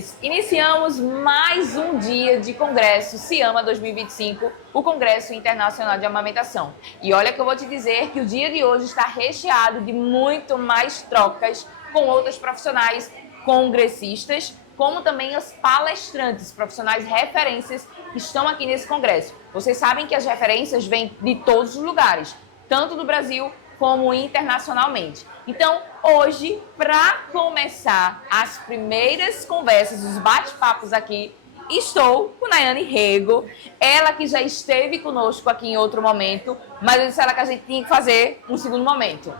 mulheres, iniciamos mais um dia de congresso SIAMA 2025, o Congresso Internacional de Amamentação. E olha que eu vou te dizer que o dia de hoje está recheado de muito mais trocas com outras profissionais congressistas, como também os palestrantes, profissionais referências que estão aqui nesse congresso. Vocês sabem que as referências vêm de todos os lugares, tanto do Brasil como internacionalmente. Então, hoje, para começar as primeiras conversas, os bate-papos aqui, estou com Nayane Rego, ela que já esteve conosco aqui em outro momento, mas eu disse a ela que a gente tinha que fazer um segundo momento.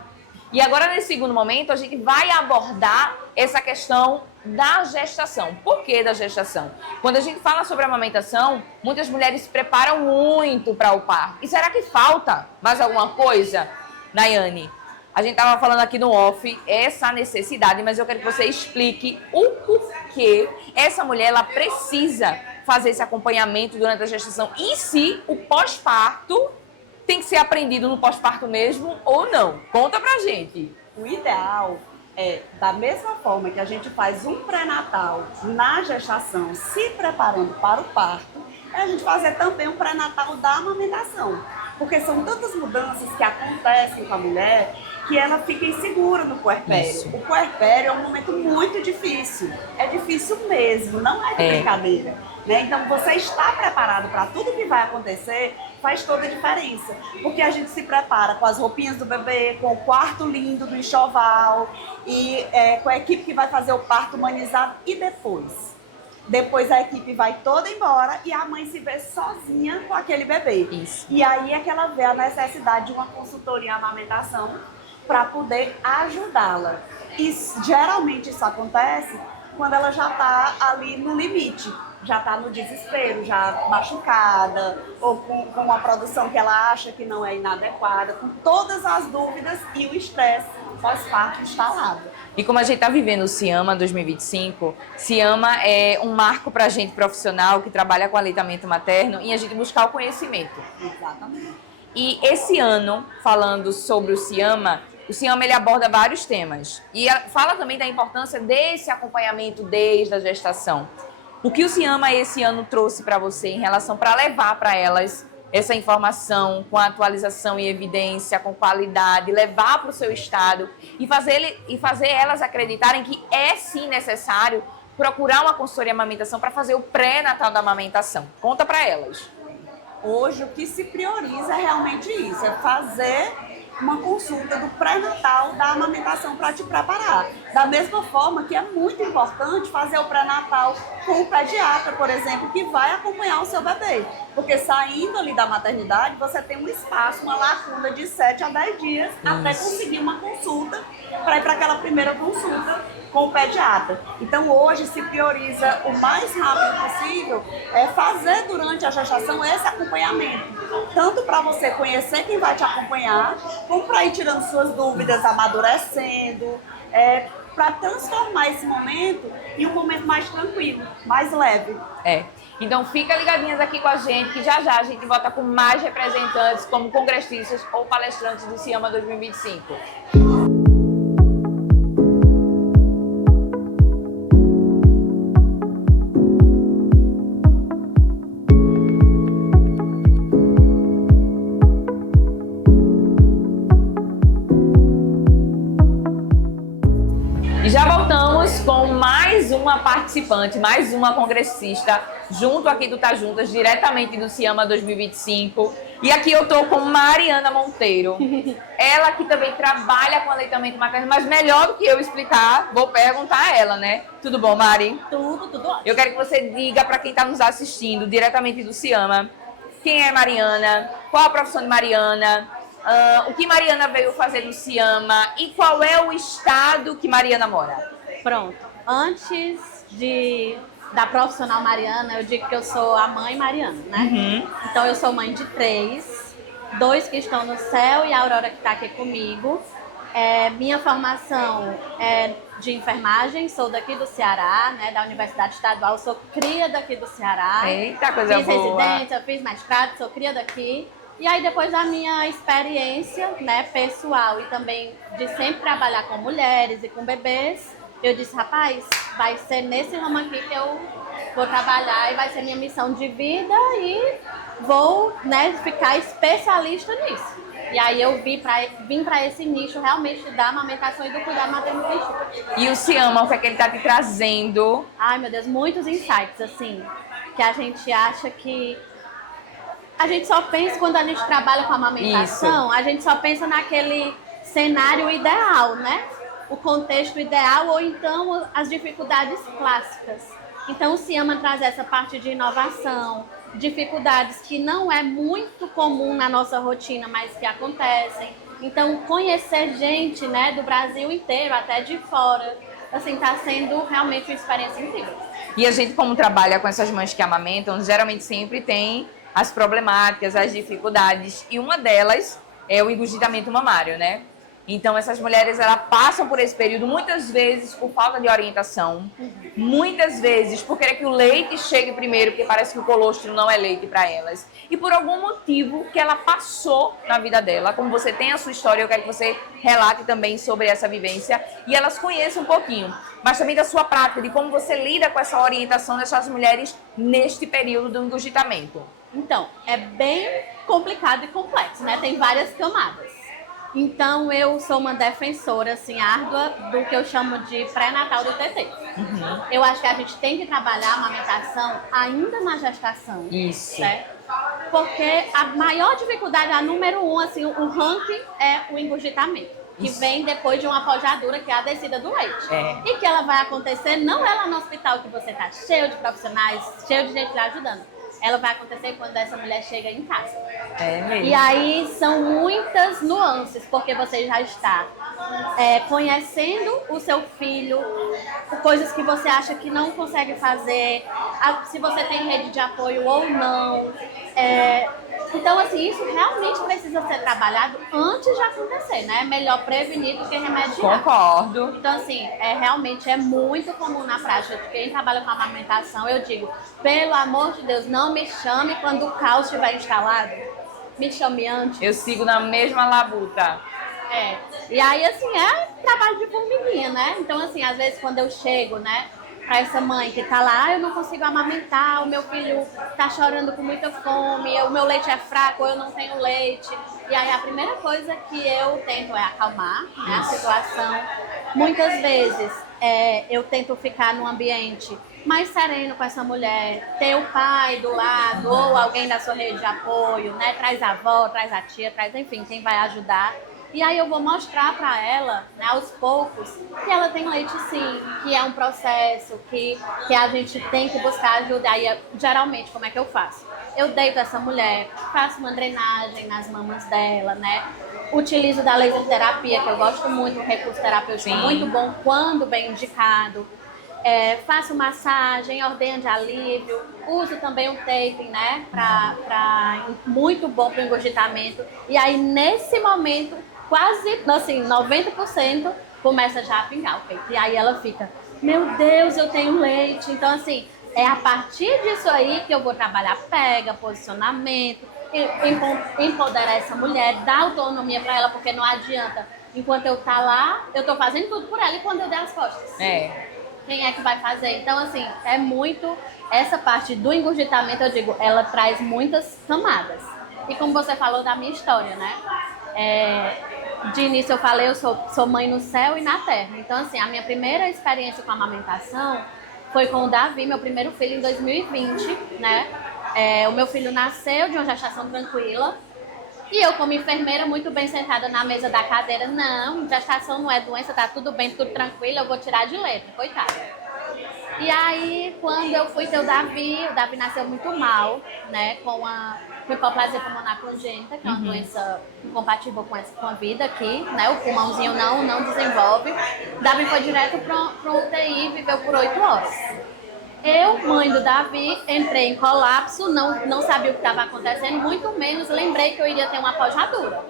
E agora, nesse segundo momento, a gente vai abordar essa questão da gestação. Por que da gestação? Quando a gente fala sobre a amamentação, muitas mulheres se preparam muito para o parto. E será que falta mais alguma coisa, Nayane? A gente estava falando aqui no off essa necessidade, mas eu quero que você explique o porquê essa mulher ela precisa fazer esse acompanhamento durante a gestação e se o pós-parto tem que ser aprendido no pós-parto mesmo ou não. Conta pra gente. O ideal é, da mesma forma que a gente faz um pré-natal na gestação, se preparando para o parto, é a gente fazer também um pré-natal da amamentação. Porque são tantas mudanças que acontecem com a mulher que ela fica insegura no puerpério. Isso. O puerpério é um momento muito difícil. É difícil mesmo, não é de brincadeira. Né? Então, você estar preparado para tudo que vai acontecer faz toda a diferença. Porque a gente se prepara com as roupinhas do bebê, com o quarto lindo do enxoval, e com a equipe que vai fazer o parto humanizado. E depois? Depois a equipe vai toda embora e a mãe se vê sozinha com aquele bebê. Isso. E aí é que ela vê a necessidade de uma consultoria em amamentação para poder ajudá-la. E geralmente isso acontece quando ela já está ali no limite, já está no desespero, já machucada, ou com uma produção que ela acha que não é inadequada, com todas as dúvidas e o estresse pós-parto instalado. E como a gente está vivendo o SIAMA 2025, SIAMA é um marco para a gente profissional que trabalha com aleitamento materno e a gente buscar o conhecimento. Exatamente. E esse ano, falando sobre o SIAMA ele aborda vários temas. E fala também da importância desse acompanhamento desde a gestação. O que o SIAMA esse ano trouxe para você em relação para levar para elas essa informação com atualização e evidência, com qualidade, levar para o seu estado e fazer elas acreditarem que é sim necessário procurar uma consultoria de amamentação para fazer o pré-natal da amamentação. Conta para elas. Hoje o que se prioriza é realmente isso, é fazer uma consulta do pré-natal da amamentação para te preparar. Da mesma forma que é muito importante fazer o pré-natal com o pediatra, por exemplo, que vai acompanhar o seu bebê. Porque saindo ali da maternidade, você tem um espaço, uma lacuna de 7 a 10 dias até conseguir uma consulta para ir para aquela primeira consulta com o pediatra. Então hoje se prioriza o mais rápido possível fazer durante a gestação esse acompanhamento. Tanto para você conhecer quem vai te acompanhar, como para ir tirando suas dúvidas, amadurecendo, para transformar esse momento em um momento mais tranquilo, mais leve. Então fica ligadinhas aqui com a gente, que já a gente volta com mais representantes como congressistas ou palestrantes do SIAMA 2025. Já voltamos com mais uma participante, mais uma congressista, junto aqui do Tá Juntas, diretamente do SIAMA 2025. E aqui eu tô com Mariana Monteiro. Ela que também trabalha com aleitamento materno, mas melhor do que eu explicar, vou perguntar a ela, né? Tudo bom, Mari? Tudo ótimo. Eu quero que você diga para quem está nos assistindo, diretamente do SIAMA, quem é Mariana, qual a profissão de Mariana, o que Mariana veio fazer no SIAMA e qual é o estado que Mariana mora? Pronto. Antes da profissional Mariana, eu digo que eu sou a mãe Mariana, né? Então eu sou mãe de 3, 2 que estão no céu e a Aurora que está aqui comigo. Minha formação é de enfermagem, sou daqui do Ceará, né, da Universidade Estadual, sou cria daqui do Ceará. Eita, coisa boa! Fiz residência, fiz mestrado, sou cria daqui. E aí depois da minha experiência, né, pessoal e também de sempre trabalhar com mulheres e com bebês, eu disse, rapaz, vai ser nesse ramo aqui que eu vou trabalhar e vai ser minha missão de vida e vou, né, ficar especialista nisso. E aí eu vim para esse nicho realmente da amamentação e do cuidado materno-infantil. E o Se Ama, o que é que ele tá te trazendo? Ai, meu Deus, muitos insights, assim, que a gente acha que... A gente só pensa quando a gente trabalha com amamentação, a gente só pensa naquele cenário ideal, né? O contexto ideal ou então as dificuldades clássicas. Então o Se Ama traz essa parte de inovação, dificuldades que não é muito comum na nossa rotina, mas que acontecem. Então conhecer gente, né, do Brasil inteiro, até de fora, assim, tá sendo realmente uma experiência incrível. E a gente, como trabalha com essas mães que amamentam, geralmente sempre tem as problemáticas, as dificuldades, e uma delas é o engurgitamento mamário, né? Então essas mulheres, elas passam por esse período muitas vezes por falta de orientação, muitas vezes por querer que o leite chegue primeiro, porque parece que o colostro não é leite para elas, e por algum motivo que ela passou na vida dela. Como você tem a sua história, eu quero que você relate também sobre essa vivência e elas conheçam um pouquinho, mas também da sua prática, de como você lida com essa orientação dessas mulheres neste período do engurgitamento. Então, é bem complicado e complexo, né? Tem várias camadas. Então, eu sou uma defensora, assim, árdua do que eu chamo de pré-natal do TT. Eu acho que a gente tem que trabalhar a amamentação ainda na gestação. Isso. Certo? Porque a maior dificuldade, a número 1, assim, o ranking é o engurgitamento. Que vem depois de uma pojadura, que é a descida do leite. E que ela vai acontecer, não é lá no hospital que você está cheio de profissionais, cheio de gente lá ajudando. Ela vai acontecer quando essa mulher chega em casa. É mesmo. E aí são muitas nuances, porque você já está conhecendo o seu filho, coisas que você acha que não consegue fazer, se você tem rede de apoio ou não. Então, assim, isso realmente precisa ser trabalhado antes de acontecer, né? É melhor prevenir do que remediar. Concordo. Então, assim, realmente é muito comum na prática de quem trabalha com amamentação. Eu digo, pelo amor de Deus, não me chame quando o caos estiver instalado. Me chame antes. Eu sigo na mesma labuta. E aí, assim, é trabalho de formiguinha, né? Então, assim, às vezes quando eu chego, né, pra essa mãe que tá lá, eu não consigo amamentar, o meu filho tá chorando com muita fome, o meu leite é fraco, eu não tenho leite. E aí a primeira coisa que eu tento é acalmar, né, a situação. Muitas vezes eu tento ficar num ambiente mais sereno com essa mulher, ter o pai do lado ou alguém da sua rede de apoio, né? Traz a avó, traz a tia, traz, enfim, quem vai ajudar. E aí eu vou mostrar para ela, né, aos poucos, que ela tem leite sim, que é um processo, que a gente tem que buscar ajuda. Aí, geralmente, como é que eu faço? Eu deito essa mulher, faço uma drenagem nas mamas dela, né? Utilizo da laser terapia, que eu gosto muito, um recurso terapêutico muito bom, quando bem indicado. Faço massagem, ordem de alívio, uso também um taping, né, muito bom para o engurgitamento. E aí, nesse momento, quase, assim, 90% começa já a pingar o peito. E aí ela fica, meu Deus, eu tenho leite. Então, assim, é a partir disso aí que eu vou trabalhar pega, posicionamento, empoderar essa mulher, dar autonomia para ela, porque não adianta. Enquanto eu tá lá, eu tô fazendo tudo por ela e quando eu der as costas. Quem é que vai fazer? Então, assim, é muito... Essa parte do engurgitamento, eu digo, ela traz muitas camadas. E como você falou da minha história, né? De início eu falei, eu sou mãe no céu e na terra. Então, assim, a minha primeira experiência com a amamentação foi com o Davi, meu primeiro filho, em 2020, né? O meu filho nasceu de uma gestação tranquila. E eu, como enfermeira, muito bem sentada na mesa da cadeira, não, gestação não é doença, tá tudo bem, tudo tranquilo, eu vou tirar de letra, coitada. E aí, quando eu fui ter o Davi nasceu muito mal, né, com a hipoplasia pulmonar congênita, que é uma doença incompatível com a vida aqui, né, o pulmãozinho não desenvolve. O Davi foi direto para UTI e viveu por 8 horas. Eu, mãe do Davi, entrei em colapso, não sabia o que estava acontecendo, muito menos lembrei que eu iria ter uma pojadura.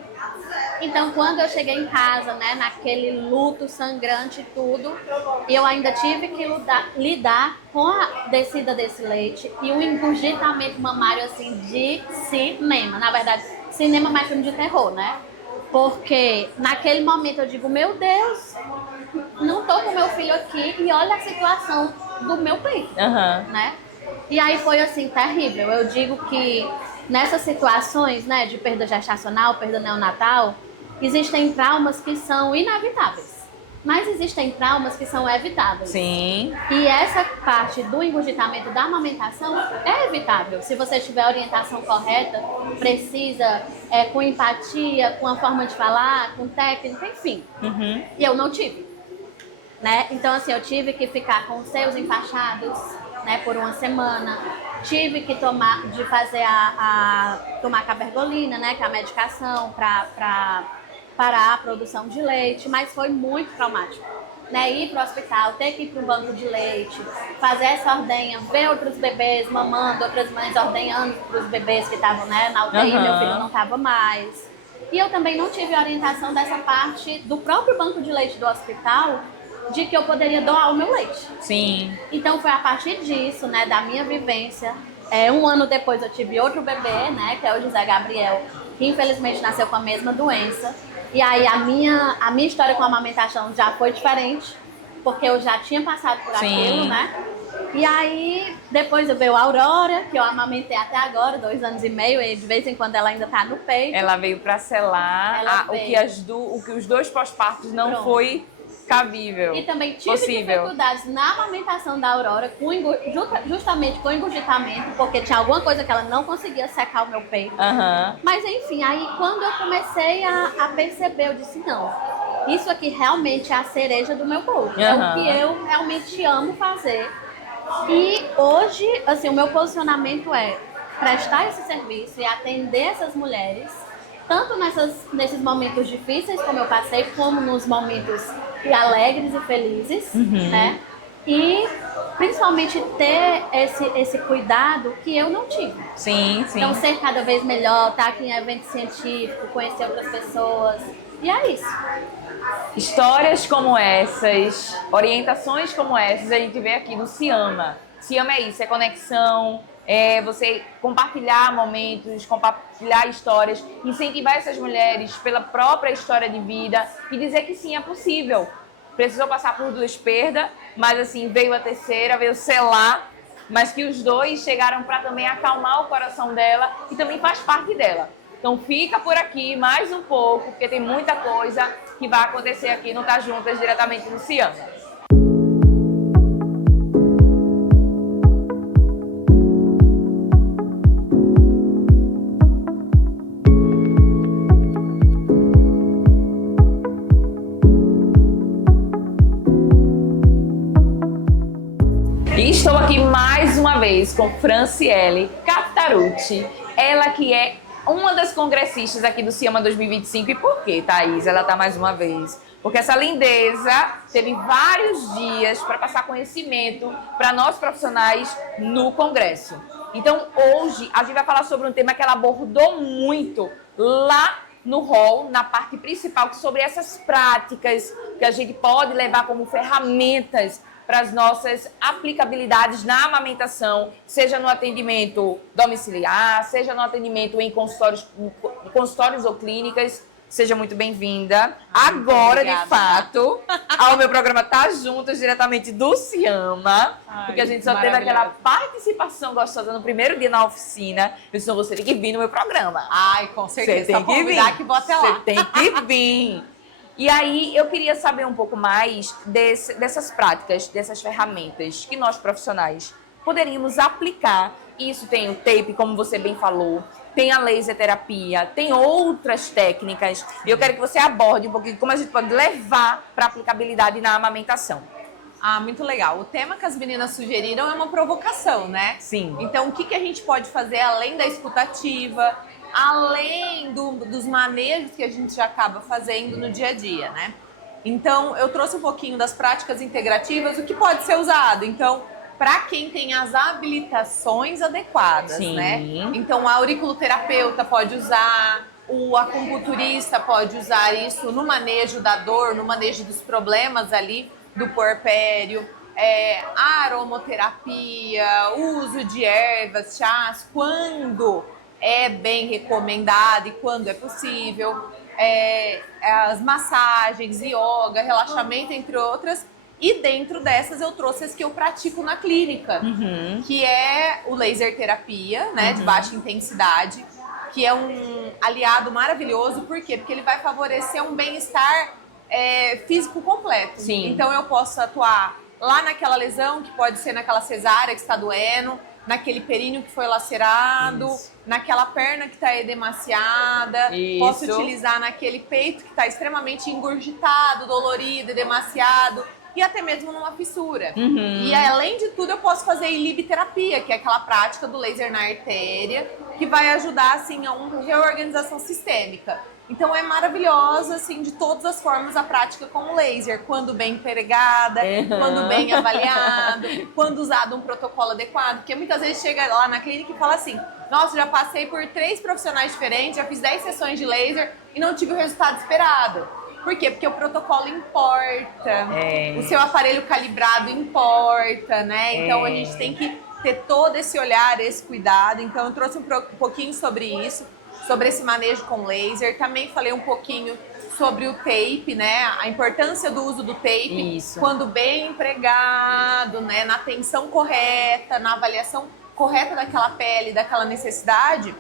Então, quando eu cheguei em casa, né, naquele luto sangrante e tudo, eu ainda tive que lidar com a descida desse leite e o engurgitamento mamário, assim, de cinema. Na verdade, cinema mais filme de terror, né? Porque naquele momento eu digo, meu Deus, não tô com meu filho aqui e olha a situação do meu peito, né? E aí foi assim, terrível. Eu digo que nessas situações, né, de perda gestacional, perda neonatal, existem traumas que são inevitáveis. Mas existem traumas que são evitáveis. Sim. E essa parte do engurgitamento da amamentação é evitável. Se você tiver a orientação correta, precisa, com empatia, com a forma de falar, com técnica, enfim. E eu não tive. Né? Então, assim, eu tive que ficar com os seios enfaixados, né, por uma semana. Tive que tomar cabergolina, né, que é a medicação para parar a produção de leite, mas foi muito traumático. Né, ir para o hospital, ter que ir para um banco de leite, fazer essa ordenha, ver outros bebês mamando, outras mães ordenhando para os bebês que estavam, né, na UTI, meu filho não estava mais. E eu também não tive orientação dessa parte do próprio banco de leite do hospital, de que eu poderia doar o meu leite. Sim. Então foi a partir disso, né, da minha vivência. Um ano depois eu tive outro bebê, né, que é o José Gabriel, que infelizmente nasceu com a mesma doença. E aí a minha história com a amamentação já foi diferente, porque eu já tinha passado por aquilo, né? E aí depois veio a Aurora, que eu amamentei até agora, 2 anos e meio, e de vez em quando ela ainda tá no peito. Ela veio para selar o que os 2 pós-partos não foi cabível. E também tive dificuldades na amamentação da Aurora, justamente com engurgitamento, porque tinha alguma coisa que ela não conseguia secar o meu peito. Mas enfim, aí quando eu comecei a perceber, eu disse, não, isso aqui realmente é a cereja do meu bolo. É o que eu realmente amo fazer. E hoje, assim, o meu posicionamento é prestar esse serviço e atender essas mulheres, tanto nesses momentos difíceis como eu passei, como nos momentos alegres e felizes, né? E principalmente ter esse cuidado que eu não tive. Sim, sim. Então ser cada vez melhor, estar aqui em evento científico, conhecer outras pessoas. E é isso. Histórias como essas, orientações como essas, a gente vê aqui no Se Ama. Se Ama é isso, é conexão, é você compartilhar momentos, compartilhar histórias, incentivar essas mulheres pela própria história de vida e dizer que sim, é possível. Precisou passar por 2 perdas, mas assim, veio a terceira, veio selar, mas que os 2 chegaram para também acalmar o coração dela e também faz parte dela. Então fica por aqui mais um pouco, porque tem muita coisa que vai acontecer aqui no Tá Juntas, diretamente no Se Ama. E estou aqui mais uma vez com Franciele Cattarucci, ela que é uma das congressistas aqui do Se Ama 2025. E por que, Thaís, ela está mais uma vez? Porque essa lindeza teve vários dias para passar conhecimento para nós profissionais no congresso. Então hoje a gente vai falar sobre um tema que ela abordou muito lá no hall, na parte principal, sobre essas práticas que a gente pode levar como ferramentas para as nossas aplicabilidades na amamentação, seja no atendimento domiciliar, seja no atendimento em consultórios ou clínicas. Seja muito bem-vinda. Agora, de fato, ao meu programa Tá Juntas, diretamente do Se Ama, porque a gente só teve aquela participação gostosa no primeiro dia na oficina. Eu disse, você tem que vir no meu programa. Ai, com certeza. Você tem que vir. Que bota lá. Você tem que vir. E aí, eu queria saber um pouco mais dessas práticas, dessas ferramentas que nós profissionais poderíamos aplicar. Isso tem o tape, como você bem falou, tem a laser terapia, tem outras técnicas. E eu quero que você aborde um pouquinho como a gente pode levar para aplicabilidade na amamentação. Ah, muito legal. O tema que as meninas sugeriram é uma provocação, né? Sim. Então, o que a gente pode fazer além da escutativa, além dos manejos que a gente já acaba fazendo no dia a dia, né? Então, eu trouxe um pouquinho das práticas integrativas, o que pode ser usado. Então, para quem tem as habilitações adequadas, Sim. né? Então, a auriculoterapeuta pode usar, o acupunturista pode usar isso no manejo da dor, no manejo dos problemas ali do puerpério, a aromoterapia, o uso de ervas, chás, quando é bem recomendado e quando é possível. as massagens, yoga, relaxamento, entre outras. E dentro dessas eu trouxe as que eu pratico na clínica, que é o laser terapia, né, de baixa intensidade, que é um aliado maravilhoso. Por quê? Porque ele vai favorecer um bem-estar físico completo. Sim. Então eu posso atuar lá naquela lesão, que pode ser naquela cesárea que está doendo, naquele períneo que foi lacerado, naquela perna que está edemaciada. Posso utilizar naquele peito que está extremamente engurgitado, dolorido, edemaciado. E até mesmo numa fissura. E além de tudo, eu posso fazer ilibiterapia, que é aquela prática do laser na artéria, que vai ajudar assim, a uma reorganização sistêmica. Então é maravilhosa, assim, de todas as formas a prática com laser, quando bem empregada, quando bem avaliado, quando usado um protocolo adequado. Porque muitas vezes chega lá na clínica e fala assim: nossa, já passei por 3 profissionais diferentes, já fiz 10 sessões de laser e não tive o resultado esperado. Por quê? Porque o protocolo importa, o seu aparelho calibrado importa, né? Então a gente tem que ter todo esse olhar, esse cuidado. Então eu trouxe um pouquinho sobre isso, sobre esse manejo com laser. Também falei um pouquinho sobre o tape, né? A importância do uso do tape, quando bem empregado, né? Na atenção correta, na avaliação correta daquela pele, daquela necessidade.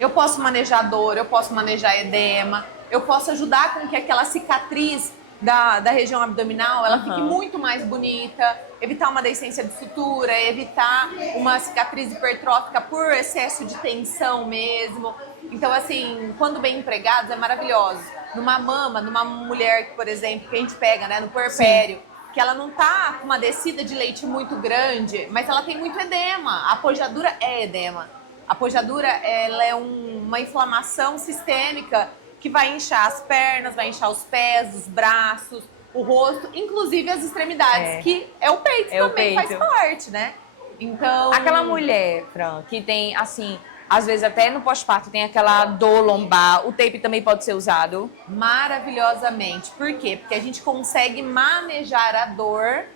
Eu posso manejar dor, eu posso manejar edema, eu posso ajudar com que aquela cicatriz da região abdominal ela fique muito mais bonita, evitar uma deiscência de sutura, evitar uma cicatriz hipertrófica por excesso de tensão mesmo. Então, assim, quando bem empregados, é maravilhoso. Numa mama, numa mulher, por exemplo, que a gente pega, né, no puerpério, que ela não tá com uma descida de leite muito grande, mas ela tem muito edema. A pojadura é edema. A pojadura, ela é uma inflamação sistêmica que vai inchar as pernas, vai inchar os pés, os braços, o rosto, inclusive as extremidades, que é o peito também, faz parte, né? Então... Aquela mulher, Fran, que tem, assim, às vezes até no pós-parto tem aquela dor lombar, o tape também pode ser usado? Maravilhosamente. Por quê? Porque a gente consegue manejar a dor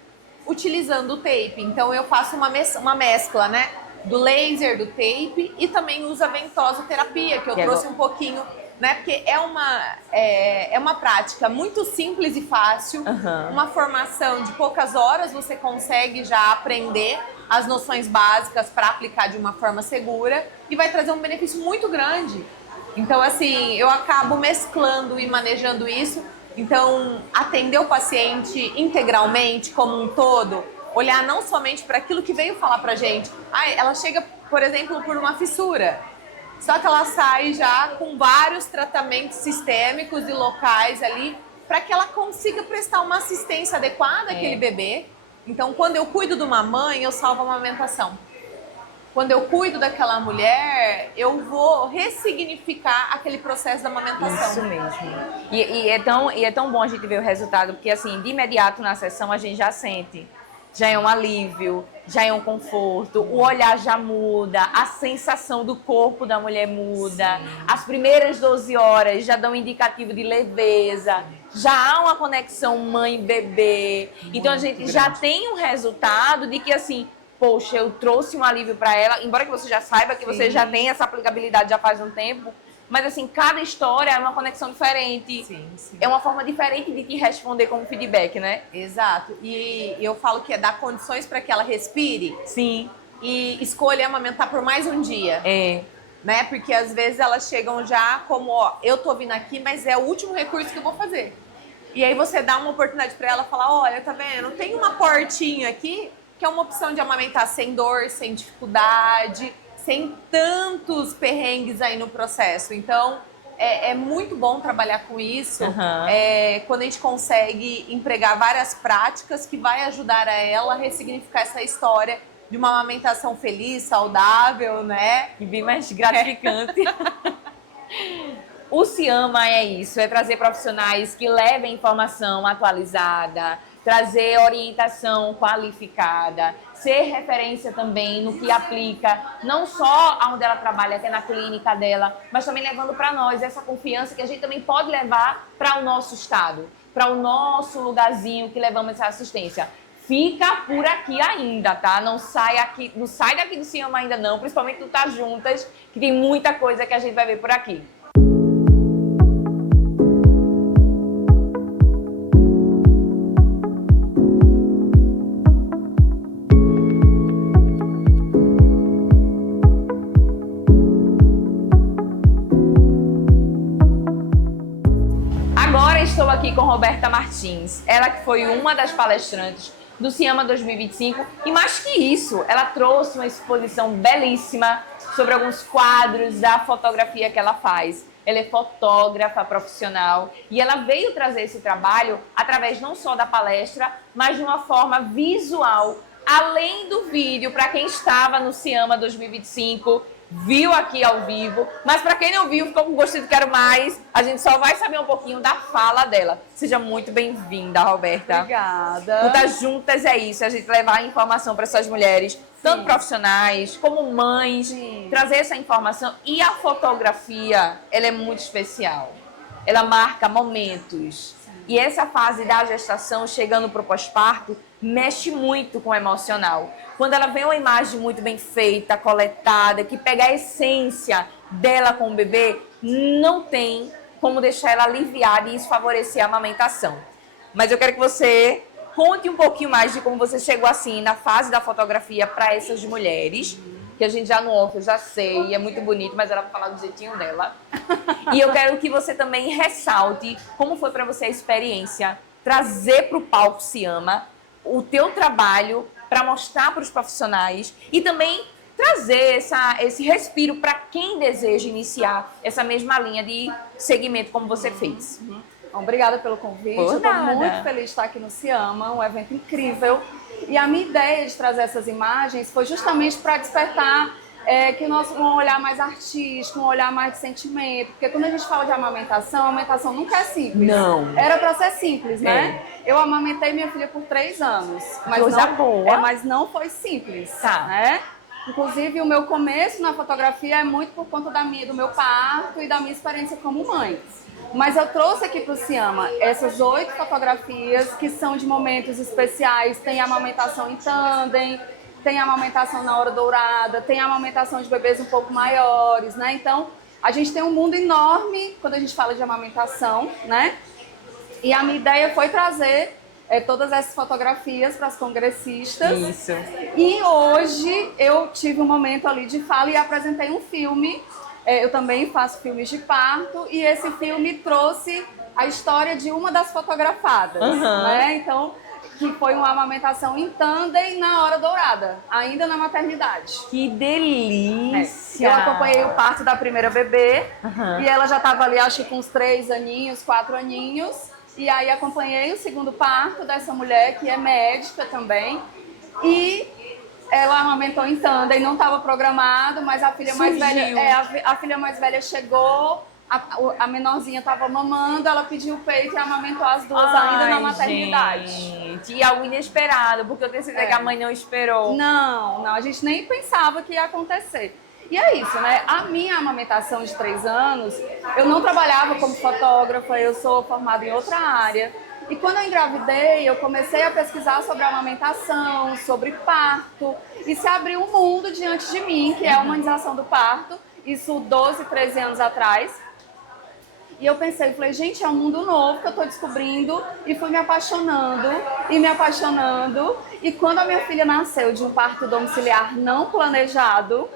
utilizando o tape. Então eu faço uma mescla, né? Do laser, do tape, e também uso a ventosoterapia, que eu trouxe um pouquinho, né? Porque é uma prática muito simples e fácil, uma formação de poucas horas, você consegue já aprender as noções básicas para aplicar de uma forma segura e vai trazer um benefício muito grande. Então, assim, eu acabo mesclando e manejando isso. Então, atender o paciente integralmente, como um todo, olhar não somente para aquilo que veio falar pra gente. Ela chega, por exemplo, por uma fissura. Só que ela sai já com vários tratamentos sistêmicos e locais ali para que ela consiga prestar uma assistência adequada àquele bebê. Então, quando eu cuido de uma mãe, eu salvo a amamentação. Quando eu cuido daquela mulher, eu vou ressignificar aquele processo da amamentação. Isso mesmo. E é tão bom a gente ver o resultado, porque assim, de imediato na sessão a gente já sente. Já é um alívio, já é um conforto, o olhar já muda, a sensação do corpo da mulher muda. As primeiras 12 horas já dão indicativo de leveza, já há uma conexão mãe-bebê. Então a gente já tem um resultado de que assim, poxa, eu trouxe um alívio para ela, embora que você já saiba que você já tem essa aplicabilidade já faz um tempo, mas assim, cada história é uma conexão diferente. Sim. É uma forma diferente de te responder como feedback, né? Exato. E eu falo que é dar condições para que ela respire. Sim. E escolha amamentar por mais um dia. Né? Porque às vezes elas chegam já como, eu tô vindo aqui, mas é o último recurso que eu vou fazer. E aí você dá uma oportunidade para ela falar, olha, tá vendo? Tem uma portinha aqui que é uma opção de amamentar sem dor, sem dificuldade, sem tantos perrengues aí no processo. Então, é muito bom trabalhar com isso, quando a gente consegue empregar várias práticas que vai ajudar a ela a ressignificar essa história de uma amamentação feliz, saudável, né? E bem mais gratificante. O Se Ama é isso, é trazer profissionais que levem informação atualizada, trazer orientação qualificada, ser referência também no que aplica, não só onde ela trabalha, que é na clínica dela, mas também levando para nós essa confiança que a gente também pode levar para o nosso estado, para o nosso lugarzinho que levamos essa assistência. Fica por aqui ainda, tá? Não sai daqui do Se Ama ainda não, principalmente do Tá Juntas, que tem muita coisa que a gente vai ver por aqui. aqui com Roberta Martins, ela que foi uma das palestrantes do Ciama 2025 e mais que isso, ela trouxe uma exposição belíssima sobre alguns quadros da fotografia que ela faz. Ela é fotógrafa profissional e ela veio trazer esse trabalho através não só da palestra, mas de uma forma visual, além do vídeo, para quem estava no Ciama 2025, viu aqui ao vivo, mas para quem não viu, ficou com gostinho de quero mais, a gente só vai saber um pouquinho da fala dela. Seja muito bem-vinda, Roberta. Obrigada. Juntas juntas é isso, a gente levar informação para essas mulheres, tanto profissionais como mães, trazer essa informação. E a fotografia, ela é muito especial. Ela marca momentos. E essa fase da gestação, chegando para o pós-parto, mexe muito com o emocional. Quando ela vê uma imagem muito bem feita, coletada, que pega a essência dela com o bebê, não tem como deixar ela aliviada e isso favorecer a amamentação. Mas eu quero que você conte um pouquinho mais de como você chegou assim na fase da fotografia para essas mulheres, que a gente já no off, eu já sei, é muito bonito, mas ela vai falar do jeitinho dela. E eu quero que você também ressalte como foi para você a experiência, trazer para o palco Ciama o teu trabalho para mostrar para os profissionais e também trazer esse respiro para quem deseja iniciar essa mesma linha de segmento como você fez. Obrigada pelo convite. Por Eu estou nada. muito feliz de estar aqui no Ciama, um evento incrível. E a minha ideia de trazer essas imagens foi justamente para despertar que nós um olhar mais artístico, um olhar mais de sentimento. Porque quando a gente fala de amamentação, a amamentação nunca é simples. Não. Era para ser simples, né? Eu amamentei minha filha por 3 anos. Mas Coisa não, boa. mas não foi simples, Tá. né? Inclusive, o meu começo na fotografia é muito por conta do meu parto e da minha experiência como mãe. Mas eu trouxe aqui para o Ciama essas 8 fotografias que são de momentos especiais. Tem amamentação em tandem, tem amamentação na hora dourada, tem amamentação de bebês um pouco maiores, né? Então, a gente tem um mundo enorme quando a gente fala de amamentação, né? E a minha ideia foi trazer todas essas fotografias para as congressistas. Isso. E hoje eu tive um momento ali de fala e apresentei um filme. Eu também faço filmes de parto e esse filme trouxe a história de uma das fotografadas, né? Então, que foi uma amamentação em tandem na hora dourada, ainda na maternidade. Que delícia! Eu acompanhei o parto da primeira bebê e ela já estava ali, acho que com uns 3 aninhos, 4 aninhos. E aí acompanhei o segundo parto dessa mulher, que é médica também. E ela amamentou em tandem, não estava programado, mas a filha mais velha, a filha mais velha chegou, a menorzinha estava mamando, ela pediu o peito e amamentou as duas ainda na maternidade. Gente, e algo inesperado, porque eu tenho certeza que a mãe não esperou. Não, a gente nem pensava que ia acontecer. E é isso, né? A minha amamentação de 3 anos, eu não trabalhava como fotógrafa, eu sou formada em outra área. E quando eu engravidei, eu comecei a pesquisar sobre amamentação, sobre parto, e se abriu um mundo diante de mim, que é a humanização do parto, isso 12, 13 anos atrás. E eu pensei, falei, gente, é um mundo novo que eu estou descobrindo, e fui me apaixonando, e me apaixonando. E quando a minha filha nasceu de um parto domiciliar não planejado,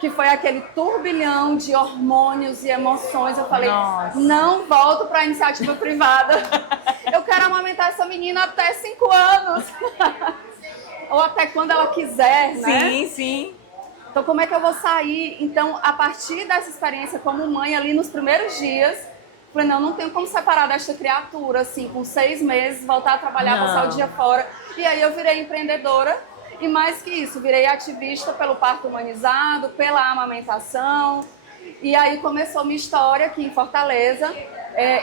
que foi aquele turbilhão de hormônios e emoções, eu falei, não volto para a iniciativa privada. Eu quero amamentar essa menina até 5 anos. Ou até quando ela quiser, né? Sim, sim. Então, como é que eu vou sair? Então, a partir dessa experiência como mãe, ali nos primeiros dias, falei, não tenho como separar desta criatura, assim, com 6 meses, voltar a trabalhar, passar o dia fora. E aí eu virei empreendedora. E mais que isso, virei ativista pelo parto humanizado, pela amamentação. E aí começou minha história aqui em Fortaleza.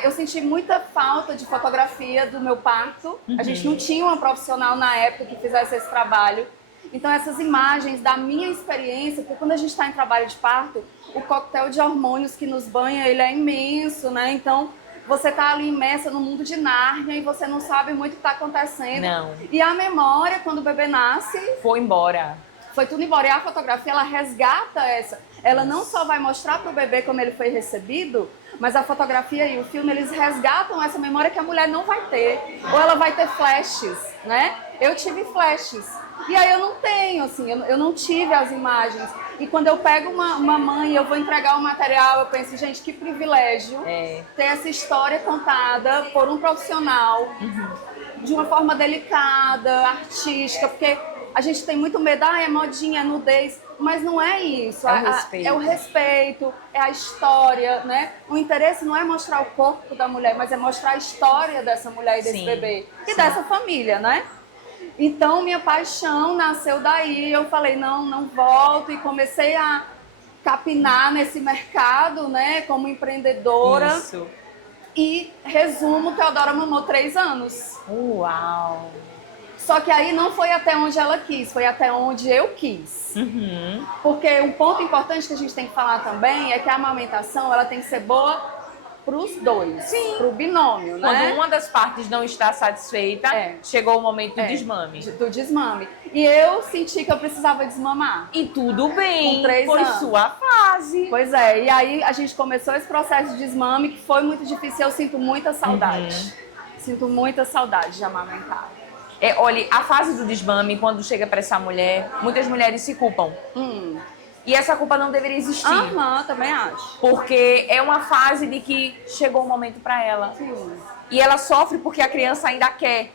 Eu senti muita falta de fotografia do meu parto. A gente não tinha uma profissional na época que fizesse esse trabalho. Então essas imagens da minha experiência, porque quando a gente está em trabalho de parto, o coquetel de hormônios que nos banha, ele é imenso, né? Então você está ali imersa no mundo de Nárnia e você não sabe muito o que está acontecendo. Não. E a memória, quando o bebê nasce, Foi embora. foi tudo embora. E a fotografia, ela resgata essa. Ela não só vai mostrar para o bebê como ele foi recebido, mas a fotografia e o filme, eles resgatam essa memória que a mulher não vai ter. Ou ela vai ter flashes, né? Eu tive flashes. E aí eu não tenho, assim, eu não tive as imagens. E quando eu pego uma mãe e eu vou entregar o material, eu penso, gente, que privilégio ter essa história contada por um profissional de uma forma delicada, artística, porque a gente tem muito medo, é modinha, é nudez, mas não é isso. É o respeito. É o respeito, é a história, né? O interesse não é mostrar o corpo da mulher, mas é mostrar a história dessa mulher e desse bebê e dessa família, né? Então, minha paixão nasceu daí. Eu falei, não volto, e comecei a capinar nesse mercado, né, como empreendedora. Isso. E resumo, Teodora mamou 3 anos. Uau! Só que aí não foi até onde ela quis, foi até onde eu quis. Porque um ponto importante que a gente tem que falar também é que a amamentação ela tem que ser boa para os dois, para o binômio, Quando né? uma das partes não está satisfeita, chegou o momento do desmame. Do desmame. E eu senti que eu precisava desmamar. E tudo bem, Com 3 foi anos. sua fase. Pois é, e aí a gente começou esse processo de desmame que foi muito difícil, eu sinto muita saudade. Sinto muita saudade de amamentar. Olha, a fase do desmame, quando chega para essa mulher, muitas mulheres se culpam. E essa culpa não deveria existir. Também acho. Porque é uma fase de que chegou o momento para ela. Sim. E ela sofre porque a criança ainda quer.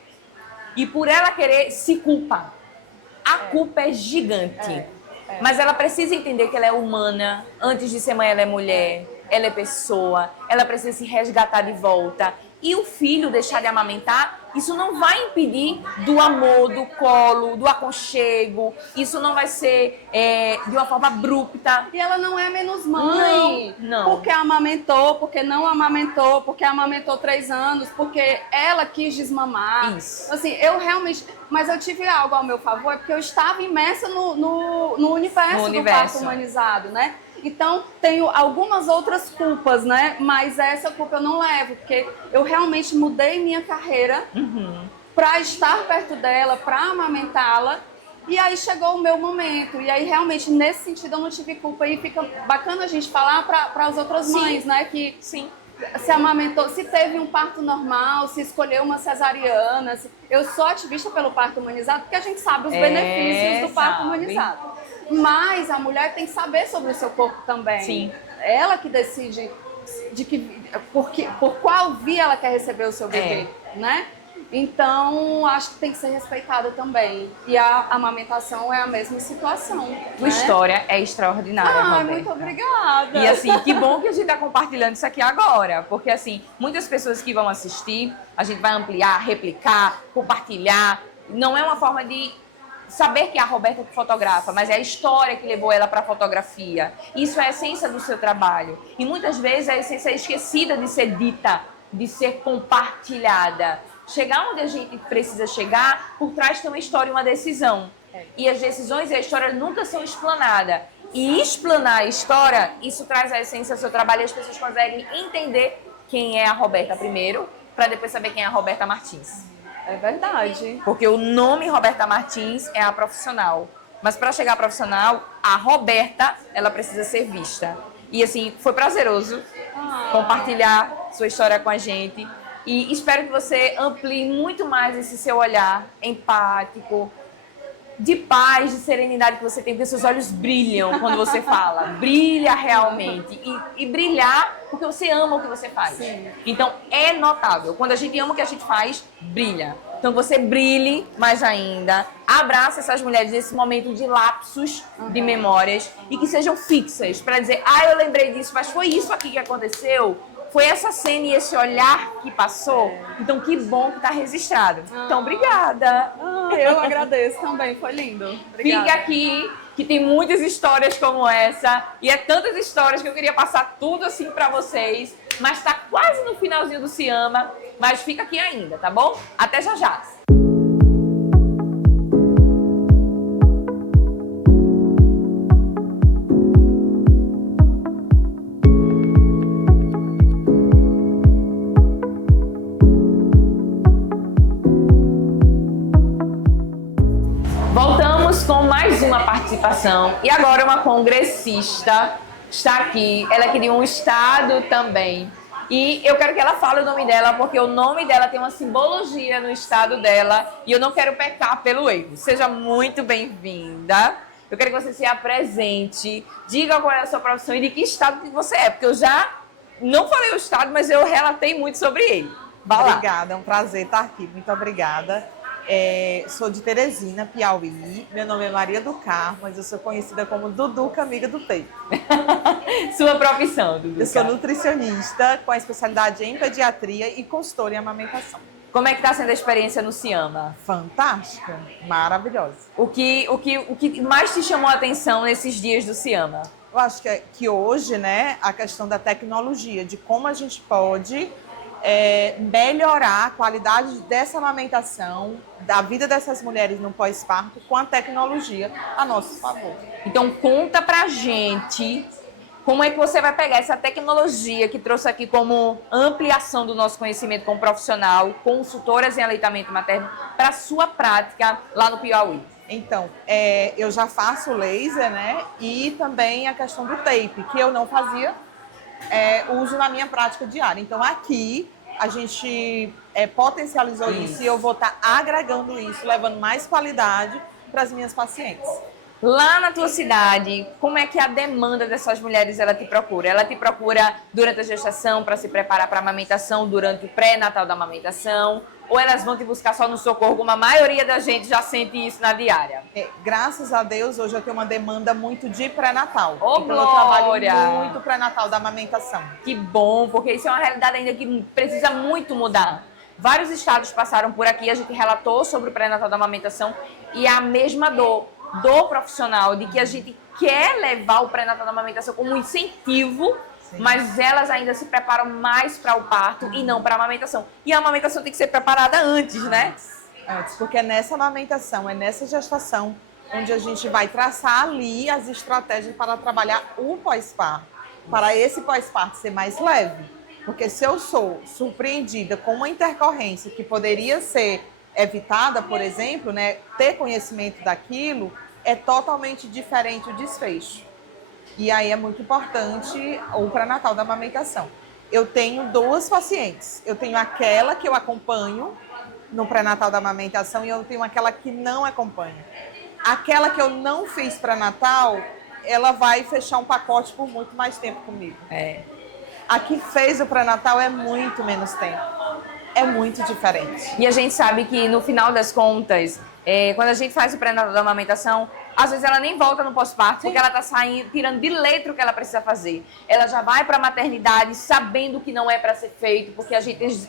E por ela querer, se culpa. A culpa é gigante. Mas ela precisa entender que ela é humana. Antes de ser mãe, ela é mulher. Ela é pessoa. Ela precisa se resgatar de volta. E o filho deixar de amamentar, isso não vai impedir do amor, do colo, do aconchego. Isso não vai ser de uma forma abrupta. E ela não é menos mãe. Não. Porque amamentou, porque não amamentou, porque amamentou 3 anos, porque ela quis desmamar. Isso. Assim, eu realmente... Mas eu tive algo ao meu favor, é porque eu estava imersa no universo do parto humanizado, né? Então, tenho algumas outras culpas, né? Mas essa culpa eu não levo, porque eu realmente mudei minha carreira para estar perto dela, para amamentá-la. E aí chegou o meu momento. E aí, realmente, nesse sentido, eu não tive culpa. E fica bacana a gente falar para as outras mães, né? Que se amamentou, se teve um parto normal, se escolheu uma cesariana. Eu sou ativista pelo parto humanizado, porque a gente sabe os benefícios do parto humanizado. Mas a mulher tem que saber sobre o seu corpo também. Sim. Ela que decide por qual via ela quer receber o seu bebê, né? Então, acho que tem que ser respeitada também. E a amamentação é a mesma situação. Tua história é extraordinária, Roberta. Muito obrigada. E assim, que bom que a gente está compartilhando isso aqui agora. Porque assim, muitas pessoas que vão assistir, a gente vai ampliar, replicar, compartilhar. Não é uma forma de saber que é a Roberta que fotografa, mas é a história que levou ela para a fotografia. Isso é a essência do seu trabalho. E muitas vezes a essência é esquecida de ser dita, de ser compartilhada. Chegar onde a gente precisa chegar, por trás tem uma história e uma decisão. E as decisões e a história nunca são explanadas. E explanar a história, isso traz a essência do seu trabalho e as pessoas conseguem entender quem é a Roberta primeiro, para depois saber quem é a Roberta Martins. É verdade. Porque o nome Roberta Martins é a profissional. Mas para chegar a profissional, a Roberta, ela precisa ser vista. E assim, foi prazeroso compartilhar sua história com a gente. E espero que você amplie muito mais esse seu olhar empático, de paz, de serenidade que você tem, porque seus olhos brilham quando você fala. Brilha realmente. E brilhar porque você ama o que você faz. Sim. Então, é notável. Quando a gente ama o que a gente faz, brilha. Então, você brilhe mais ainda. Abraça essas mulheres nesse momento de lapsos de memórias e que sejam fixas para dizer, eu lembrei disso, mas foi isso aqui que aconteceu. Foi essa cena e esse olhar que passou. Então, que bom que está registrado. Então, obrigada. Eu agradeço também, foi lindo. Obrigada. Fica aqui, que tem muitas histórias como essa. E é tantas histórias que eu queria passar tudo assim para vocês. Mas está quase no finalzinho do Se Ama. Mas fica aqui ainda, tá bom? Até já já. Voltamos com mais uma participação e agora uma congressista está aqui, ela é aqui de um estado também e eu quero que ela fale o nome dela porque o nome dela tem uma simbologia no estado dela e eu não quero pecar pelo erro. Seja muito bem-vinda Eu quero que você se apresente, diga qual é a sua profissão e de que estado que você é, porque eu já não falei o estado, mas eu relatei muito sobre ele. Vá lá. Obrigada, é um prazer estar aqui. Muito obrigada. Sou de Teresina, Piauí. Meu nome é Maria do Carmo, mas eu sou conhecida como Duduca, amiga do peito. Sua profissão, Duduca? Eu sou nutricionista com a especialidade em pediatria e consultora em amamentação. Como é que está sendo a experiência no Ciama? Fantástica, maravilhosa. O que mais te chamou a atenção nesses dias do Ciama? Eu acho que hoje, né, a questão da tecnologia, de como a gente pode melhorar a qualidade dessa amamentação, da vida dessas mulheres no pós-parto com a tecnologia a nosso favor. Então conta pra gente como é que você vai pegar essa tecnologia que trouxe aqui como ampliação do nosso conhecimento como profissional, consultoras em aleitamento materno, para sua prática lá no Piauí. Então, eu já faço laser, né? E também a questão do tape, que eu não fazia uso na minha prática diária. Então, aqui a gente potencializou isso e eu vou estar agregando isso, levando mais qualidade para as minhas pacientes. Lá na tua cidade, como é que a demanda dessas mulheres ela te procura? Ela te procura durante a gestação para se preparar para a amamentação, durante o pré-natal da amamentação? Ou elas vão te buscar só no socorro, como a maioria da gente já sente isso na diária? Graças a Deus, hoje eu tenho uma demanda muito de pré-natal. Ô, então eu trabalho muito pré-natal da amamentação. Que bom, porque isso é uma realidade ainda que precisa muito mudar. Vários estados passaram por aqui, a gente relatou sobre o pré-natal da amamentação e a mesma dor do profissional, de que a gente quer levar o pré-natal da amamentação como um incentivo, sim, mas elas ainda se preparam mais para o parto e não para a amamentação. E a amamentação tem que ser preparada antes, né? Antes, porque é nessa amamentação, é nessa gestação, onde a gente vai traçar ali as estratégias para trabalhar o pós-parto, para esse pós-parto ser mais leve. Porque se eu sou surpreendida com uma intercorrência que poderia ser evitada, por exemplo, né, ter conhecimento daquilo, é totalmente diferente o desfecho. E aí é muito importante o pré-natal da amamentação. Eu tenho duas pacientes. Eu tenho aquela que eu acompanho no pré-natal da amamentação e eu tenho aquela que não acompanha. Aquela que eu não fiz pré-natal, ela vai fechar um pacote por muito mais tempo comigo. A que fez o pré-natal é muito menos tempo. É muito diferente. E a gente sabe que, no final das contas, quando a gente faz o pré-natal da amamentação, às vezes ela nem volta no pós-parto, porque ela está saindo, tirando de letra o que ela precisa fazer. Ela já vai para a maternidade sabendo que não é para ser feito, porque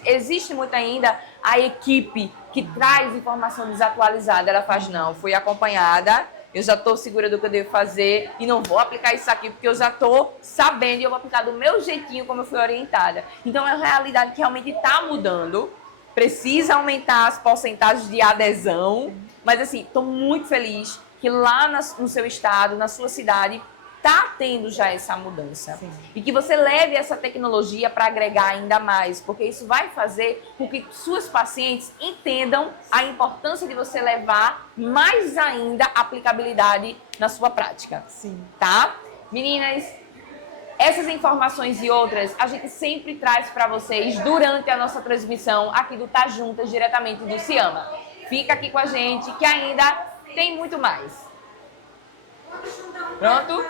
existe muito ainda a equipe que traz informação desatualizada. Ela faz, não, fui acompanhada, eu já estou segura do que eu devo fazer e não vou aplicar isso aqui porque eu já estou sabendo e eu vou aplicar do meu jeitinho como eu fui orientada. Então é uma realidade que realmente está mudando, precisa aumentar as porcentagens de adesão, mas assim, estou muito feliz que lá no seu estado, na sua cidade, está tendo já essa mudança. Sim. E que você leve essa tecnologia para agregar ainda mais, porque isso vai fazer com que suas pacientes entendam a importância de você levar mais ainda a aplicabilidade na sua prática. Sim. Tá? Meninas, essas informações e outras a gente sempre traz para vocês durante a nossa transmissão aqui do Tá Juntas, diretamente do Ciama. Fica aqui com a gente que ainda tem muito mais. Pronto?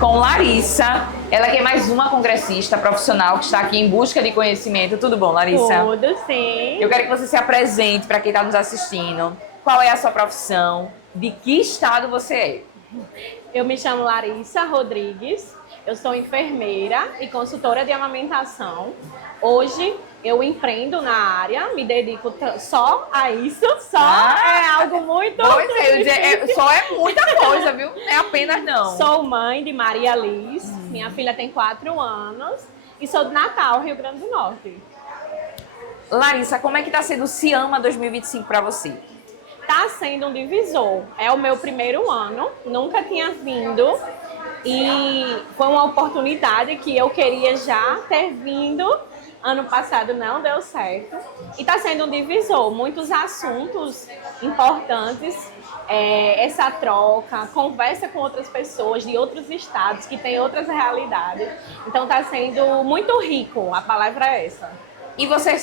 Com Larissa, ela que é mais uma congressista profissional que está aqui em busca de conhecimento. Tudo bom, Larissa? Tudo, sim. Eu quero que você se apresente para quem está nos assistindo. Qual é a sua profissão? De que estado você é? Eu me chamo Larissa Rodrigues, eu sou enfermeira e consultora de amamentação. Hoje eu empreendo na área, me dedico só a isso, é algo muito... Pois só é muita coisa, viu? Não é apenas não. Sou mãe de Maria Liz, minha filha tem 4 anos e sou de Natal, Rio Grande do Norte. Larissa, como é que está sendo o Ciama 2025 para você? Está sendo um divisor, é o meu primeiro ano, nunca tinha vindo e foi uma oportunidade que eu queria já ter vindo Ano passado não deu certo e está sendo um divisor. Muitos assuntos importantes, essa troca, conversa com outras pessoas de outros estados que têm outras realidades. Então está sendo muito rico, a palavra é essa. E você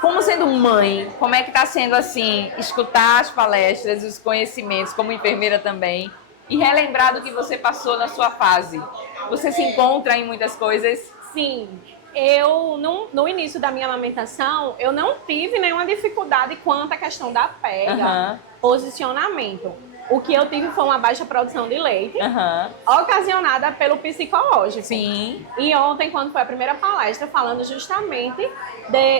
como sendo mãe, como é que está sendo assim, escutar as palestras, os conhecimentos, como enfermeira também, e relembrar do que você passou na sua fase? Você se encontra em muitas coisas? Sim. Eu, no início da minha amamentação, eu não tive nenhuma dificuldade quanto à questão da pega, posicionamento. O que eu tive foi uma baixa produção de leite, ocasionada pelo psicológico. Sim. E ontem, quando foi a primeira palestra, falando justamente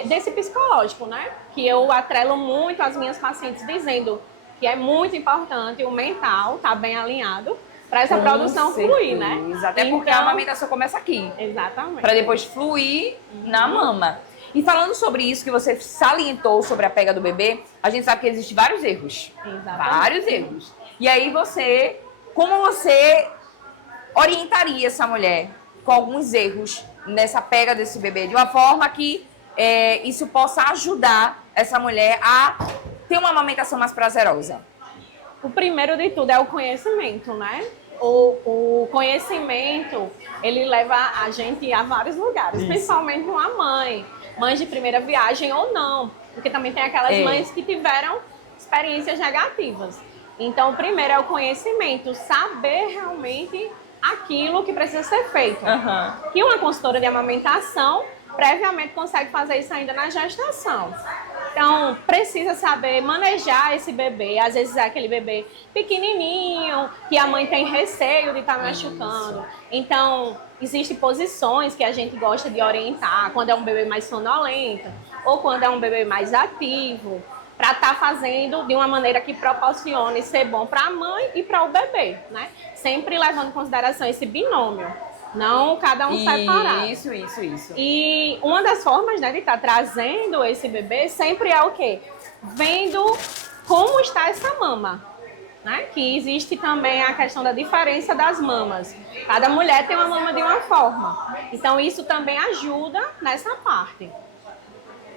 desse psicológico, né? Que eu atrelo muito às minhas pacientes, dizendo que é muito importante o mental estar bem alinhado para essa produção fluir, né? Até porque a amamentação começa aqui. Exatamente. Para depois fluir na mama. E falando sobre isso que você salientou sobre a pega do bebê, a gente sabe que existem vários erros. Exatamente. Vários erros. E aí como você orientaria essa mulher com alguns erros nessa pega desse bebê, de uma forma que isso possa ajudar essa mulher a ter uma amamentação mais prazerosa? O primeiro de tudo é o conhecimento, né? O conhecimento, ele leva a gente a vários lugares, principalmente uma mãe. Mães de primeira viagem ou não, porque também tem aquelas mães que tiveram experiências negativas. Então, o primeiro é o conhecimento, saber realmente aquilo que precisa ser feito. Que uma consultora de amamentação previamente consegue fazer isso ainda na gestação. Então, precisa saber manejar esse bebê. Às vezes é aquele bebê pequenininho, que a mãe tem receio de estar machucando. Então, existem posições que a gente gosta de orientar, quando é um bebê mais sonolento, ou quando é um bebê mais ativo, para estar fazendo de uma maneira que proporcione ser bom para a mãe e para o bebê, né? Sempre levando em consideração esse binômio. Não cada um separado. Isso. E uma das formas, né, de estar trazendo esse bebê sempre é o quê? Vendo como está essa mama, né? Que existe também a questão da diferença das mamas. Cada mulher tem uma mama de uma forma. Então isso também ajuda nessa parte.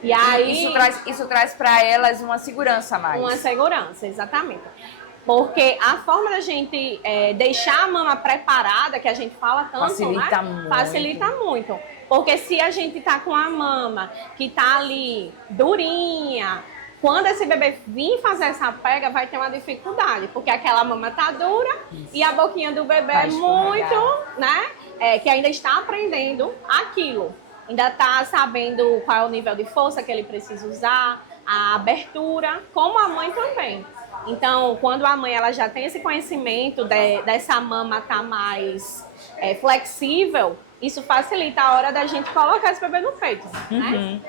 E aí isso traz para elas uma segurança a mais. Uma segurança, exatamente. Porque a forma da gente deixar a mama preparada, que a gente fala tanto, facilita, né? muito. Facilita muito. Porque se a gente tá com a mama que tá ali durinha, quando esse bebê vir fazer essa pega, vai ter uma dificuldade. Porque aquela mama tá dura e a boquinha do bebê é muito, né? Que ainda está aprendendo aquilo. Ainda tá sabendo qual é o nível de força que ele precisa usar, a abertura, como a mãe também. Então, quando a mãe ela já tem esse conhecimento dessa mama estar mais flexível, isso facilita a hora da gente colocar esse bebê no peito, né?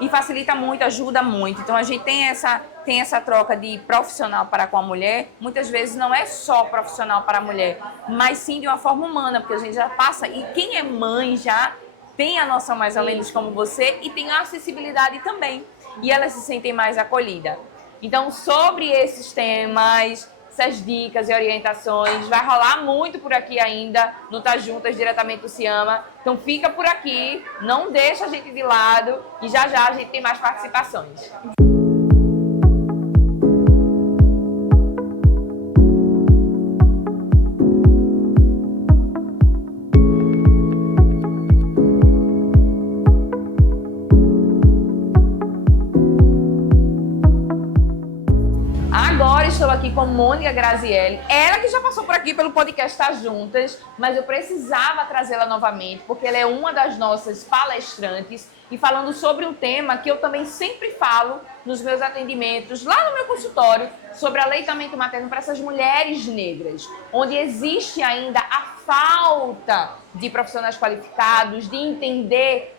E facilita muito, ajuda muito. Então, a gente tem essa troca de profissional para com a mulher. Muitas vezes não é só profissional para a mulher, mas sim de uma forma humana, porque a gente já passa... E quem é mãe já tem a noção mais ou menos como você e tem a acessibilidade também. E elas se sentem mais acolhidas. Então, sobre esses temas, essas dicas e orientações, vai rolar muito por aqui ainda no Tá Juntas, diretamente do Ciama. Então, fica por aqui, não deixa a gente de lado e já a gente tem mais participações. Estou aqui com Mônica Grazielli, ela que já passou por aqui pelo podcast Tá Juntas, mas eu precisava trazê-la novamente, porque ela é uma das nossas palestrantes e falando sobre um tema que eu também sempre falo nos meus atendimentos, lá no meu consultório, sobre aleitamento materno para essas mulheres negras, onde existe ainda a falta de profissionais qualificados, de entender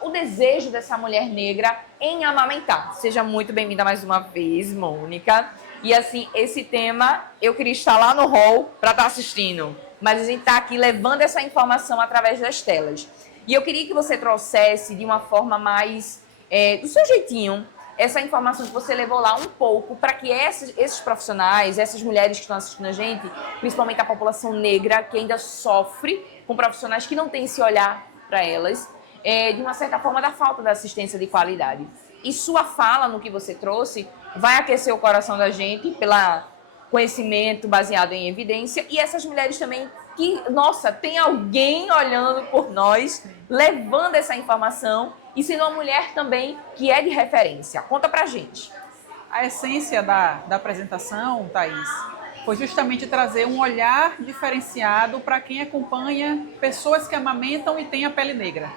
o desejo dessa mulher negra em amamentar. Seja muito bem-vinda mais uma vez, Mônica. E assim, esse tema, eu queria estar lá no hall para estar assistindo, mas a gente está aqui levando essa informação através das telas. E eu queria que você trouxesse de uma forma mais, do seu jeitinho, essa informação que você levou lá um pouco, para que esses profissionais, essas mulheres que estão assistindo a gente, principalmente a população negra, que ainda sofre com profissionais que não têm esse olhar para elas, de uma certa forma, da falta da assistência de qualidade. E sua fala no que você trouxe vai aquecer o coração da gente pelo conhecimento baseado em evidência e essas mulheres também que, nossa, tem alguém olhando por nós, levando essa informação e sendo uma mulher também que é de referência. Conta pra gente. A essência da apresentação, Thaís, foi justamente trazer um olhar diferenciado para quem acompanha pessoas que amamentam e têm a pele negra.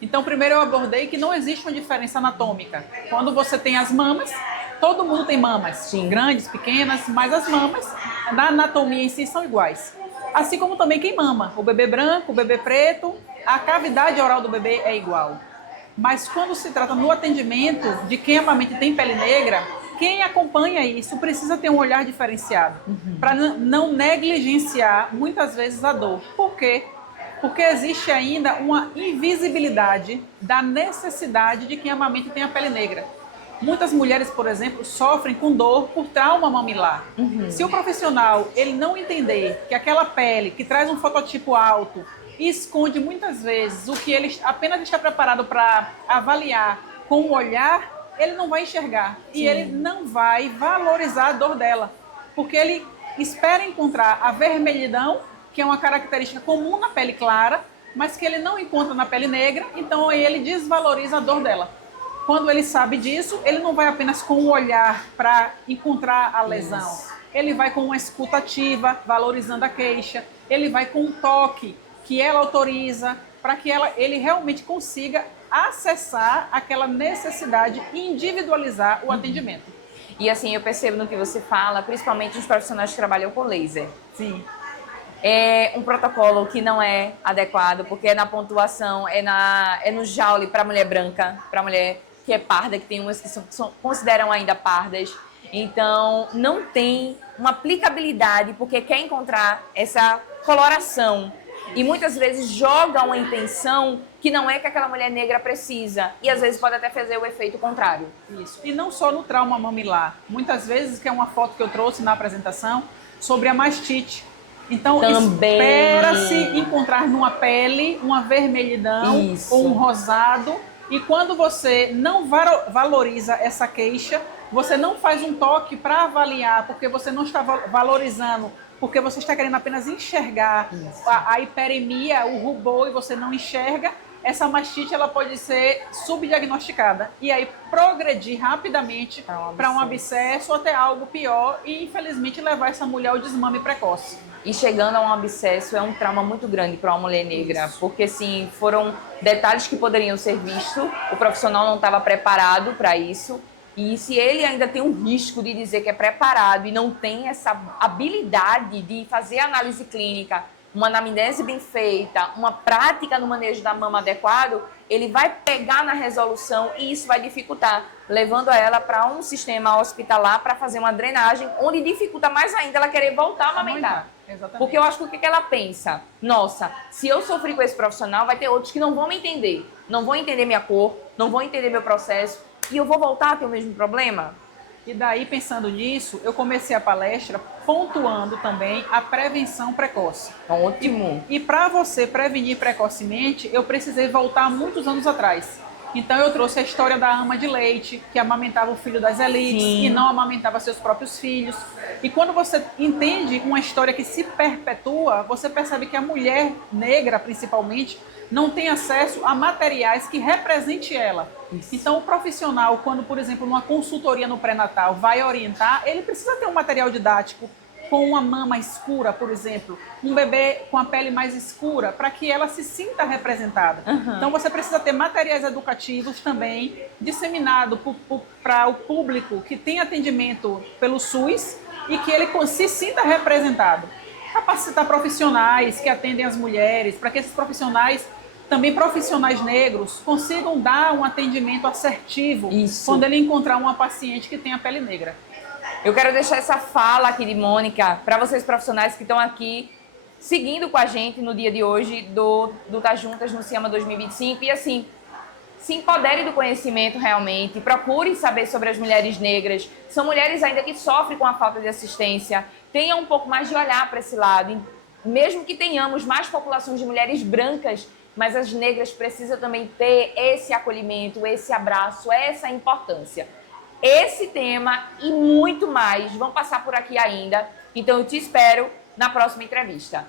Então, primeiro eu abordei que não existe uma diferença anatômica. Quando você tem as mamas, todo mundo tem mamas, Sim. grandes, pequenas, mas as mamas, na anatomia em si, são iguais. Assim como também quem mama, o bebê branco, o bebê preto, a cavidade oral do bebê é igual. Mas quando se trata no atendimento de quem amamenta e tem pele negra, quem acompanha isso precisa ter um olhar diferenciado, para não negligenciar muitas vezes a dor. Por quê? Porque existe ainda uma invisibilidade da necessidade de quem amamenta e tem a pele negra. Muitas mulheres, por exemplo, sofrem com dor por trauma mamilar. Se o profissional ele não entender que aquela pele que traz um fototipo alto esconde muitas vezes o que ele apenas está preparado para avaliar com o olhar, ele não vai enxergar. E ele não vai valorizar a dor dela. Porque ele espera encontrar a vermelhidão, que é uma característica comum na pele clara, mas que ele não encontra na pele negra, então ele desvaloriza a dor dela. Quando ele sabe disso, ele não vai apenas com o olhar para encontrar a lesão. Ele vai com uma escuta ativa, valorizando a queixa. Ele vai com um toque que ela autoriza, para que ele realmente consiga acessar aquela necessidade e individualizar o atendimento. E assim, eu percebo no que você fala, principalmente os profissionais que trabalham com laser. Sim. É um protocolo que não é adequado, porque é na pontuação, é no joule para mulher branca, para mulher que é parda, que tem umas que consideram ainda pardas. Então, não tem uma aplicabilidade, porque quer encontrar essa coloração. E muitas vezes joga uma intenção que não é que aquela mulher negra precisa. E às vezes pode até fazer o efeito contrário. Isso. E não só no trauma mamilar. Muitas vezes, que é uma foto que eu trouxe na apresentação, sobre a mastite. Então, também espera-se encontrar numa pele uma vermelhidão ou um rosado. E quando você não valoriza essa queixa, você não faz um toque para avaliar, porque você não está valorizando, porque você está querendo apenas enxergar a hiperemia, o rubor, e você não enxerga, essa mastite ela pode ser subdiagnosticada e aí progredir rapidamente para um abscesso ou até algo pior e, infelizmente, levar essa mulher ao desmame precoce. E chegando a um abscesso é um trauma muito grande para uma mulher negra, porque assim, foram detalhes que poderiam ser vistos, o profissional não estava preparado para isso, e se ele ainda tem um risco de dizer que é preparado e não tem essa habilidade de fazer análise clínica, uma anamnese bem feita, uma prática no manejo da mama adequado, ele vai pegar na resolução e isso vai dificultar, levando ela para um sistema hospitalar para fazer uma drenagem, onde dificulta mais ainda ela querer voltar a amamentar. Exatamente. Porque eu acho que o que ela pensa? Nossa, se eu sofrer com esse profissional, vai ter outros que não vão me entender. Não vão entender minha cor, não vão entender meu processo e eu vou voltar a ter o mesmo problema? E daí, pensando nisso, eu comecei a palestra pontuando também a prevenção precoce. Ótimo. E para você prevenir precocemente, eu precisei voltar muitos anos atrás. Então eu trouxe a história da ama de leite, que amamentava o filho das elites e não amamentava seus próprios filhos. E quando você entende uma história que se perpetua, você percebe que a mulher negra, principalmente, não tem acesso a materiais que representem ela. Então o profissional, quando, por exemplo, numa consultoria no pré-natal vai orientar, ele precisa ter um material didático com uma mama escura, por exemplo, um bebê com a pele mais escura, para que ela se sinta representada. Então você precisa ter materiais educativos também disseminados para o público que tem atendimento pelo SUS e que ele se sinta representado. Capacitar profissionais que atendem as mulheres, para que esses profissionais, também profissionais negros, consigam dar um atendimento assertivo quando ele encontrar uma paciente que tem a pele negra. Eu quero deixar essa fala aqui de Mônica para vocês profissionais que estão aqui seguindo com a gente no dia de hoje do Tá Juntas no CIAMA 2025. E assim, se empodere do conhecimento realmente, procure saber sobre as mulheres negras. São mulheres ainda que sofrem com a falta de assistência. Tenha um pouco mais de olhar para esse lado. Mesmo que tenhamos mais populações de mulheres brancas mas as negras precisam também ter esse acolhimento, esse abraço, essa importância. Esse tema e muito mais vão passar por aqui ainda, então eu te espero na próxima entrevista.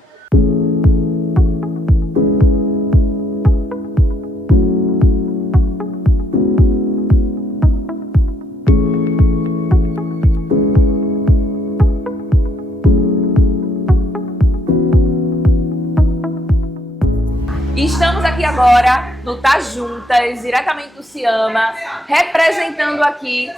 Estamos aqui agora no Tá Juntas, diretamente do Ciama, representando aqui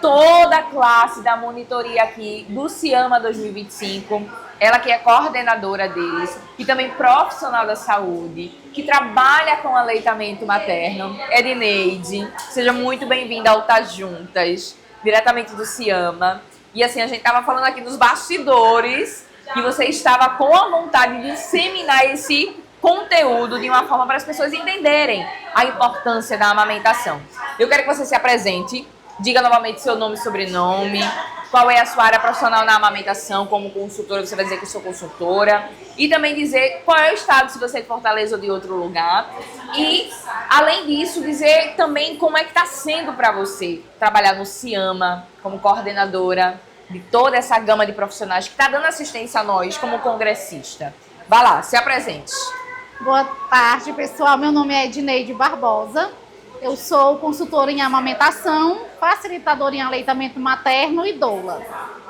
toda a classe da monitoria aqui do Ciama 2025. Ela que é coordenadora deles e também profissional da saúde, que trabalha com aleitamento materno, Edineide. Seja muito bem-vinda ao Tá Juntas, diretamente do Ciama. E assim, a gente estava falando aqui nos bastidores que você estava com a vontade de disseminar esse conteúdo de uma forma para as pessoas entenderem a importância da amamentação. Eu quero que você se apresente, diga novamente seu nome e sobrenome, qual é a sua área profissional na amamentação, como consultora, você vai dizer que eu sou consultora, e também dizer qual é o estado, se você é de Fortaleza ou de outro lugar, e além disso, dizer também como é que está sendo para você trabalhar no Ciama, como coordenadora de toda essa gama de profissionais que está dando assistência a nós como congressista. Vá lá, se apresente. Boa tarde, pessoal. Meu nome é Edineide Barbosa. Eu sou consultora em amamentação, facilitadora em aleitamento materno e doula.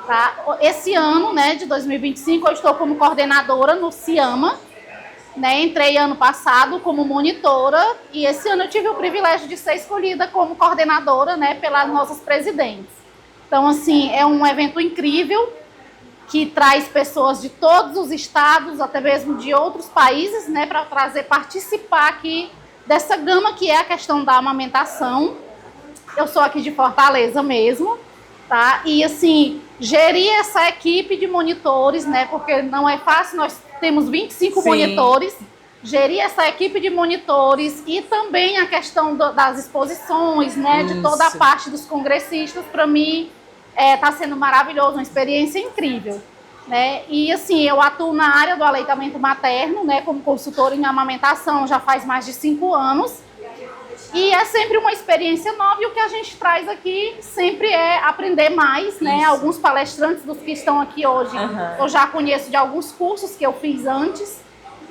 Tá? Esse ano, de 2025, eu estou como coordenadora no Ciama. Entrei ano passado como monitora e esse ano eu tive o privilégio de ser escolhida como coordenadora, pelas nossas presidentes. Então, assim, é um evento incrível, que traz pessoas de todos os estados, até mesmo de outros países, para participar aqui dessa gama que é a questão da amamentação. Eu sou aqui de Fortaleza mesmo, tá? E assim, gerir essa equipe de monitores, porque não é fácil, nós temos 25 monitores, gerir essa equipe de monitores e também a questão das exposições, de toda a parte dos congressistas, para mim, está sendo maravilhoso, uma experiência incrível. E assim, eu atuo na área do aleitamento materno, como consultora em amamentação já faz mais de 5 anos. E é sempre uma experiência nova e o que a gente traz aqui sempre é aprender mais, Alguns palestrantes dos que estão aqui hoje, eu já conheço de alguns cursos que eu fiz antes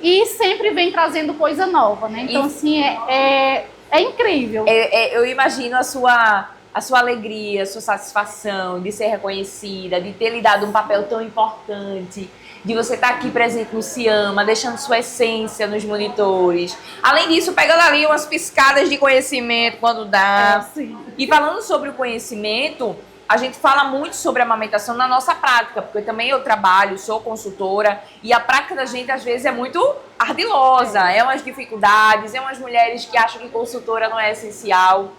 e sempre vem trazendo coisa nova, Então, assim, é incrível. Eu imagino a sua alegria, a sua satisfação de ser reconhecida, de ter lhe dado um papel tão importante, de você estar aqui presente no Ciama, deixando sua essência nos monitores. Além disso, pegando ali umas piscadas de conhecimento quando dá. E falando sobre o conhecimento, a gente fala muito sobre a amamentação na nossa prática, porque também eu trabalho, sou consultora, e a prática da gente às vezes é muito ardilosa, é umas dificuldades, é umas mulheres que acham que consultora não é essencial.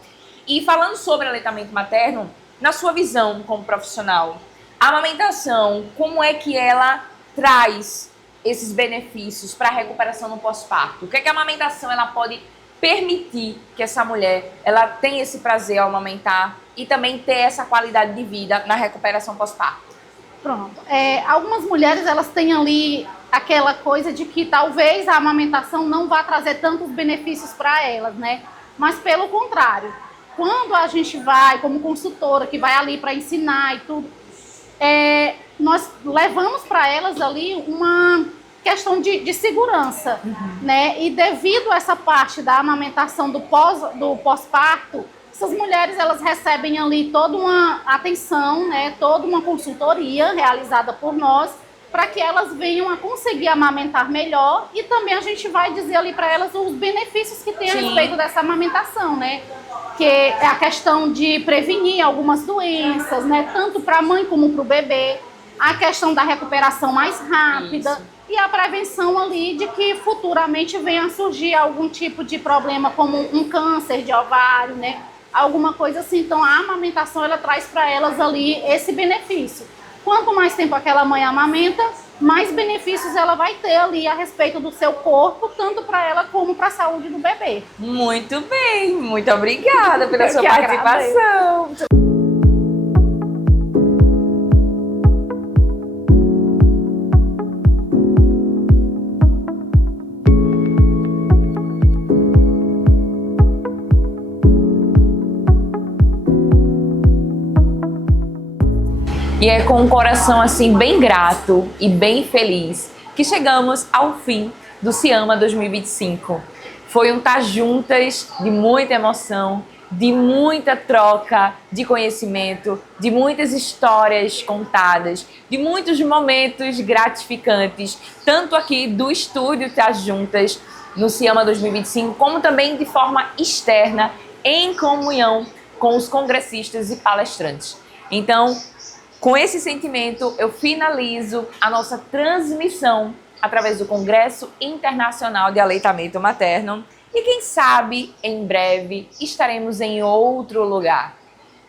E falando sobre aleitamento materno, na sua visão como profissional, a amamentação, como é que ela traz esses benefícios para a recuperação no pós-parto? O que é que a amamentação ela pode permitir que essa mulher ela tenha esse prazer ao amamentar e também ter essa qualidade de vida na recuperação pós-parto? Pronto. Algumas mulheres elas têm ali aquela coisa de que talvez a amamentação não vá trazer tantos benefícios para elas, Mas pelo contrário. Quando a gente vai, como consultora, que vai ali para ensinar e tudo, nós levamos para elas ali uma questão de segurança, E devido a essa parte da amamentação do pós-parto, essas mulheres elas recebem ali toda uma atenção, Toda uma consultoria realizada por nós, para que elas venham a conseguir amamentar melhor e também a gente vai dizer ali para elas os benefícios que tem a respeito dessa amamentação, Que é a questão de prevenir algumas doenças, Tanto para a mãe como para o bebê, a questão da recuperação mais rápida e a prevenção ali de que futuramente venha a surgir algum tipo de problema como um câncer de ovário, Alguma coisa assim. Então a amamentação ela traz para elas ali esse benefício. Quanto mais tempo aquela mãe amamenta, mais benefícios ela vai ter ali a respeito do seu corpo, tanto para ela como para a saúde do bebê. Muito bem, muito obrigada pela sua participação. E é com um coração assim bem grato e bem feliz que chegamos ao fim do Se Ama 2025. Foi um estar juntas de muita emoção, de muita troca de conhecimento, de muitas histórias contadas, de muitos momentos gratificantes, tanto aqui do estúdio Estar Juntas no Se Ama 2025, como também de forma externa, em comunhão com os congressistas e palestrantes. Então, com esse sentimento, eu finalizo a nossa transmissão através do Congresso Internacional de Aleitamento Materno. E quem sabe, em breve, estaremos em outro lugar,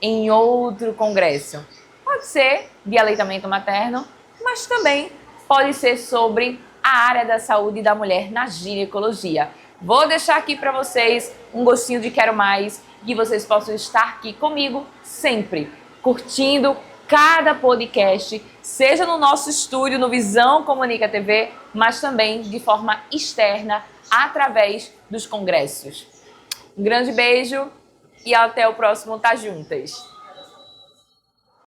em outro congresso. Pode ser de aleitamento materno, mas também pode ser sobre a área da saúde da mulher na ginecologia. Vou deixar aqui para vocês um gostinho de quero mais, que vocês possam estar aqui comigo sempre, curtindo cada podcast, seja no nosso estúdio, no Visão Comunica TV, mas também de forma externa, através dos congressos. Um grande beijo e até o próximo Tá Juntas!